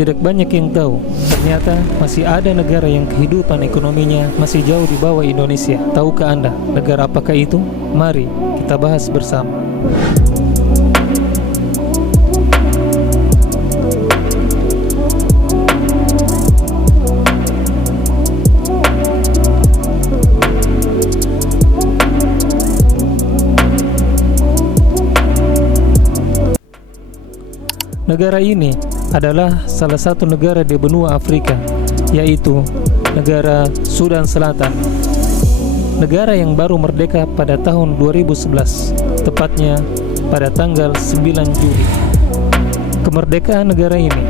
Tidak banyak yang tahu, ternyata masih ada negara yang kehidupan ekonominya masih jauh di bawah Indonesia. Tahukah Anda negara apakah itu? Mari kita bahas bersama. Negara ini adalah salah satu negara di benua Afrika, yaitu negara Sudan Selatan. Negara yang baru merdeka pada tahun 2011, tepatnya pada tanggal 9 Juli. Kemerdekaan negara ini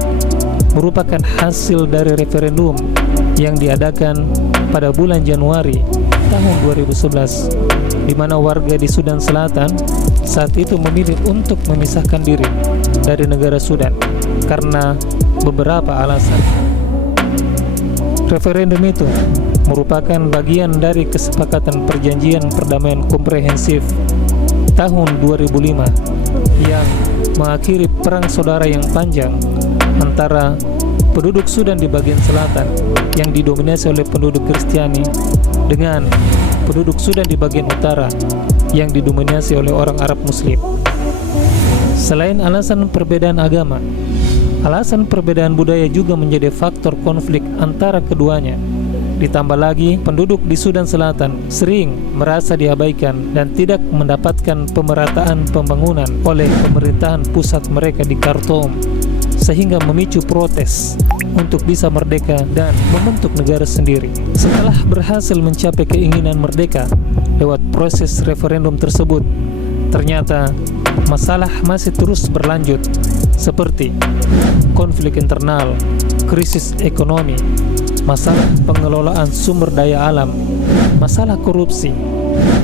merupakan hasil dari referendum yang diadakan pada bulan Januari tahun 2011, di mana warga di Sudan Selatan saat itu memilih untuk memisahkan diri dari negara Sudan karena beberapa alasan. Referendum itu merupakan bagian dari kesepakatan perjanjian perdamaian komprehensif tahun 2005 yang mengakhiri perang saudara yang panjang antara penduduk Sudan di bagian selatan yang didominasi oleh penduduk Kristiani dengan penduduk Sudan di bagian utara yang didominasi oleh orang Arab Muslim. Selain alasan perbedaan agama, alasan perbedaan budaya juga menjadi faktor konflik antara keduanya. Ditambah lagi, penduduk di Sudan Selatan sering merasa diabaikan dan tidak mendapatkan pemerataan pembangunan oleh pemerintahan pusat mereka di Khartoum, sehingga memicu protes untuk bisa merdeka dan membentuk negara sendiri. Setelah berhasil mencapai keinginan merdeka lewat proses referendum tersebut, ternyata masalah masih terus berlanjut, seperti konflik internal, krisis ekonomi, masalah pengelolaan sumber daya alam, masalah korupsi,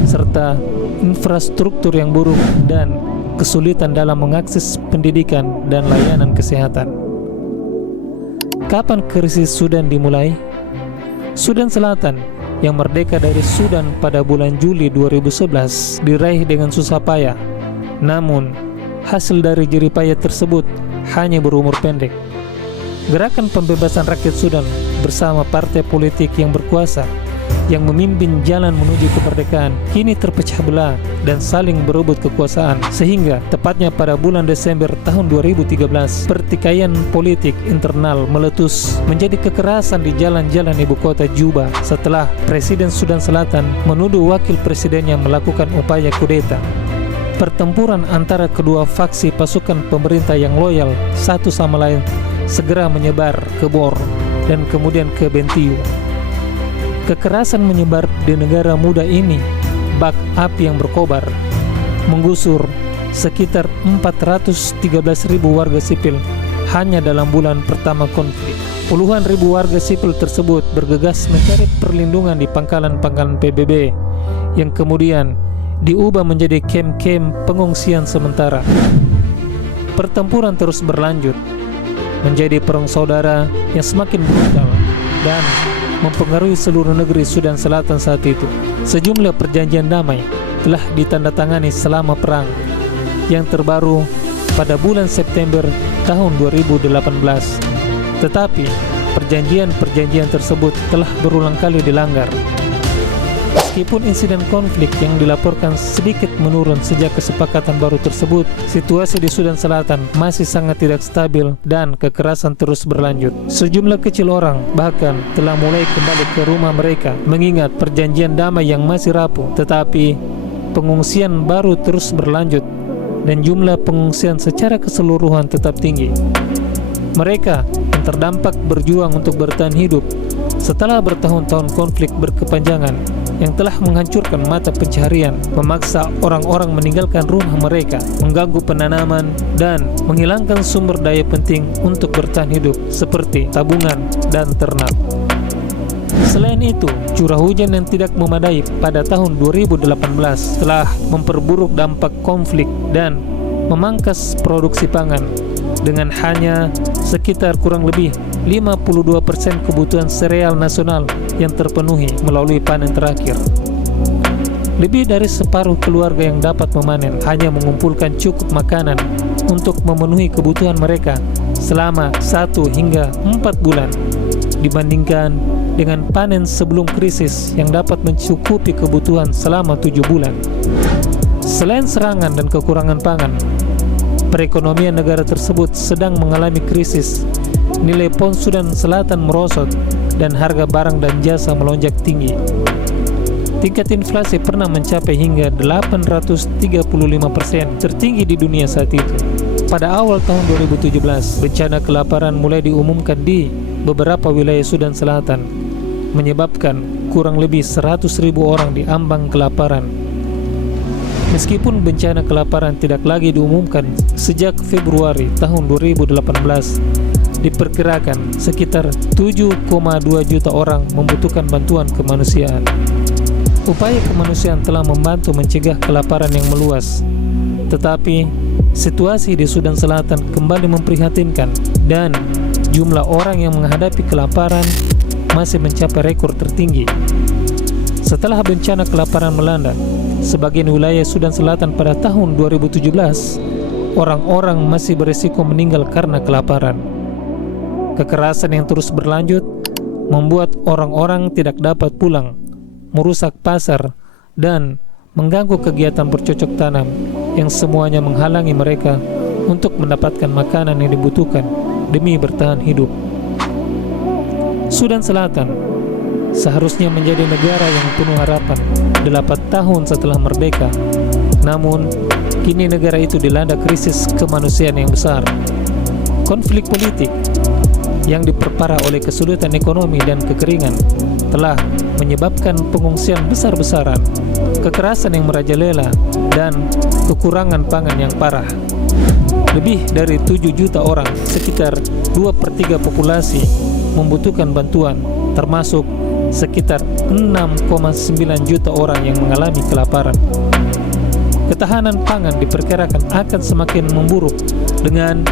serta infrastruktur yang buruk dan kesulitan dalam mengakses pendidikan dan layanan kesehatan. Kapan krisis Sudan dimulai? Sudan Selatan yang merdeka dari Sudan pada bulan Juli 2011 diraih dengan susah payah. Namun, hasil dari jerih payah tersebut hanya berumur pendek. Gerakan pembebasan rakyat Sudan bersama partai politik yang berkuasa yang memimpin jalan menuju kemerdekaan kini terpecah belah dan saling berebut kekuasaan, sehingga tepatnya pada bulan Desember tahun 2013 pertikaian politik internal meletus menjadi kekerasan di jalan-jalan ibu kota Juba setelah Presiden Sudan Selatan menuduh wakil presidennya melakukan upaya kudeta. Pertempuran antara kedua faksi pasukan pemerintah yang loyal satu sama lain segera menyebar ke Bor dan kemudian ke Bentiu. Kekerasan menyebar di negara muda ini, bak api yang berkobar, menggusur sekitar 413.000 warga sipil hanya dalam bulan pertama konflik. Puluhan ribu warga sipil tersebut bergegas mencari perlindungan di pangkalan-pangkalan PBB yang kemudian diubah menjadi kem-kem pengungsian sementara. Pertempuran terus berlanjut, menjadi perang saudara yang semakin brutal dan mempengaruhi seluruh negeri Sudan Selatan saat itu. Sejumlah perjanjian damai telah ditandatangani selama perang. Yang terbaru pada bulan September tahun 2018. Tetapi perjanjian-perjanjian tersebut telah berulang kali dilanggar. Meskipun insiden konflik yang dilaporkan sedikit menurun sejak kesepakatan baru tersebut, situasi di Sudan Selatan masih sangat tidak stabil dan kekerasan terus berlanjut. Sejumlah kecil orang bahkan telah mulai kembali ke rumah mereka mengingat perjanjian damai yang masih rapuh. Tetapi pengungsian baru terus berlanjut dan jumlah pengungsian secara keseluruhan tetap tinggi. Mereka yang terdampak berjuang untuk bertahan hidup setelah bertahun-tahun konflik berkepanjangan yang telah menghancurkan mata pencaharian, memaksa orang-orang meninggalkan rumah mereka, mengganggu penanaman, dan menghilangkan sumber daya penting untuk bertahan hidup seperti tabungan dan ternak. Selain itu, curah hujan yang tidak memadai pada tahun 2018 telah memperburuk dampak konflik dan memangkas produksi pangan dengan hanya sekitar kurang lebih 52% kebutuhan sereal nasional yang terpenuhi melalui panen terakhir. Lebih dari separuh keluarga yang dapat memanen hanya mengumpulkan cukup makanan untuk memenuhi kebutuhan mereka selama 1 hingga 4 bulan dibandingkan dengan panen sebelum krisis yang dapat mencukupi kebutuhan selama 7 bulan. Selain serangan dan kekurangan pangan, perekonomian negara tersebut sedang mengalami krisis. Nilai pound Sudan Selatan merosot dan harga barang dan jasa melonjak tinggi. Tingkat inflasi pernah mencapai hingga 835%, tertinggi di dunia saat itu. Pada awal tahun 2017, bencana kelaparan mulai diumumkan di beberapa wilayah Sudan Selatan, menyebabkan kurang lebih 100.000 orang di ambang kelaparan. Meskipun bencana kelaparan tidak lagi diumumkan sejak Februari tahun 2018, diperkirakan sekitar 7,2 juta orang membutuhkan bantuan kemanusiaan. Upaya kemanusiaan telah membantu mencegah kelaparan yang meluas, tetapi situasi di Sudan Selatan kembali memprihatinkan dan jumlah orang yang menghadapi kelaparan masih mencapai rekor tertinggi. Setelah bencana kelaparan melanda sebagian wilayah Sudan Selatan pada tahun 2017, orang-orang masih berisiko meninggal karena kelaparan. Kekerasan yang terus berlanjut membuat orang-orang tidak dapat pulang, merusak pasar, dan mengganggu kegiatan bercocok tanam yang semuanya menghalangi mereka untuk mendapatkan makanan yang dibutuhkan demi bertahan hidup. Sudan Selatan seharusnya menjadi negara yang penuh harapan 8 tahun setelah merdeka. Namun, kini negara itu dilanda krisis kemanusiaan yang besar. Konflik politik yang diperparah oleh kesulitan ekonomi dan kekeringan telah menyebabkan pengungsian besar-besaran, kekerasan yang merajalela, dan kekurangan pangan yang parah. Lebih dari 7 juta orang, sekitar 2/3 populasi, membutuhkan bantuan, termasuk sekitar 6,9 juta orang yang mengalami kelaparan. Ketahanan pangan diperkirakan akan semakin memburuk dengan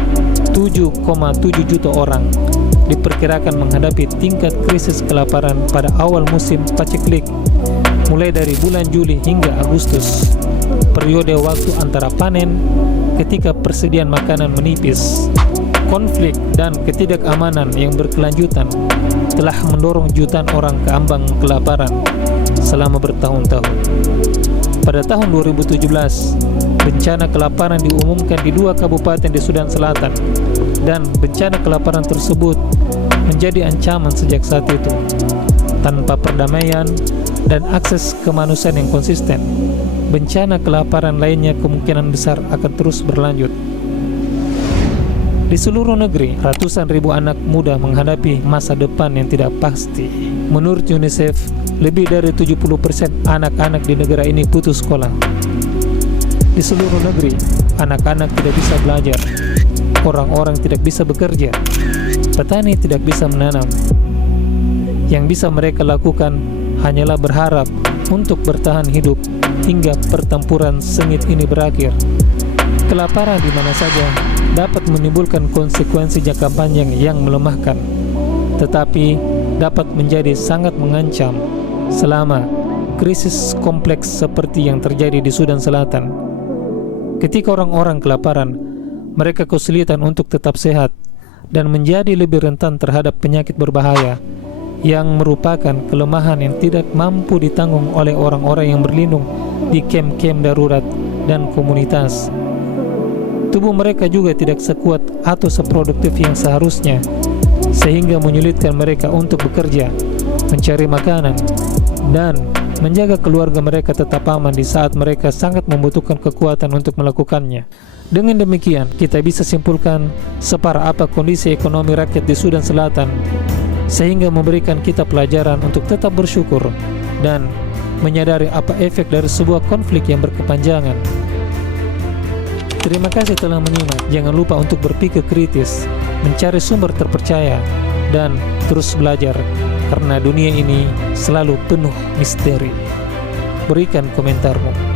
7,7 juta orang diperkirakan menghadapi tingkat krisis kelaparan pada awal musim paceklik, mulai dari bulan Juli hingga Agustus, periode waktu antara panen ketika persediaan makanan menipis. Konflik dan ketidakamanan yang berkelanjutan telah mendorong jutaan orang ke ambang kelaparan selama bertahun-tahun. Pada tahun 2017, bencana kelaparan diumumkan di 2 kabupaten di Sudan Selatan, dan bencana kelaparan tersebut menjadi ancaman sejak saat itu. Tanpa perdamaian dan akses kemanusiaan yang konsisten, bencana kelaparan lainnya kemungkinan besar akan terus berlanjut. Di seluruh negeri, ratusan ribu anak muda menghadapi masa depan yang tidak pasti. Menurut UNICEF, lebih dari 70% anak-anak di negara ini putus sekolah. Di seluruh negeri, anak-anak tidak bisa belajar, orang-orang tidak bisa bekerja, petani tidak bisa menanam. Yang bisa mereka lakukan hanyalah berharap untuk bertahan hidup hingga pertempuran sengit ini berakhir. Kelaparan di mana saja dapat menimbulkan konsekuensi jangka panjang yang melemahkan, tetapi dapat menjadi sangat mengancam selama krisis kompleks seperti yang terjadi di Sudan Selatan. Ketika orang-orang kelaparan, mereka kesulitan untuk tetap sehat dan menjadi lebih rentan terhadap penyakit berbahaya yang merupakan kelemahan yang tidak mampu ditanggung oleh orang-orang yang berlindung di kamp-kamp darurat dan komunitas. Tubuh mereka juga tidak sekuat atau seproduktif yang seharusnya, sehingga menyulitkan mereka untuk bekerja, mencari makanan, dan menjaga keluarga mereka tetap aman di saat mereka sangat membutuhkan kekuatan untuk melakukannya. Dengan demikian, kita bisa simpulkan separah apa kondisi ekonomi rakyat di Sudan Selatan, sehingga memberikan kita pelajaran untuk tetap bersyukur dan menyadari apa efek dari sebuah konflik yang berkepanjangan. Terima kasih telah menyimak. Jangan lupa untuk berpikir kritis, mencari sumber terpercaya, dan terus belajar, karena dunia ini selalu penuh misteri. Berikan komentarmu.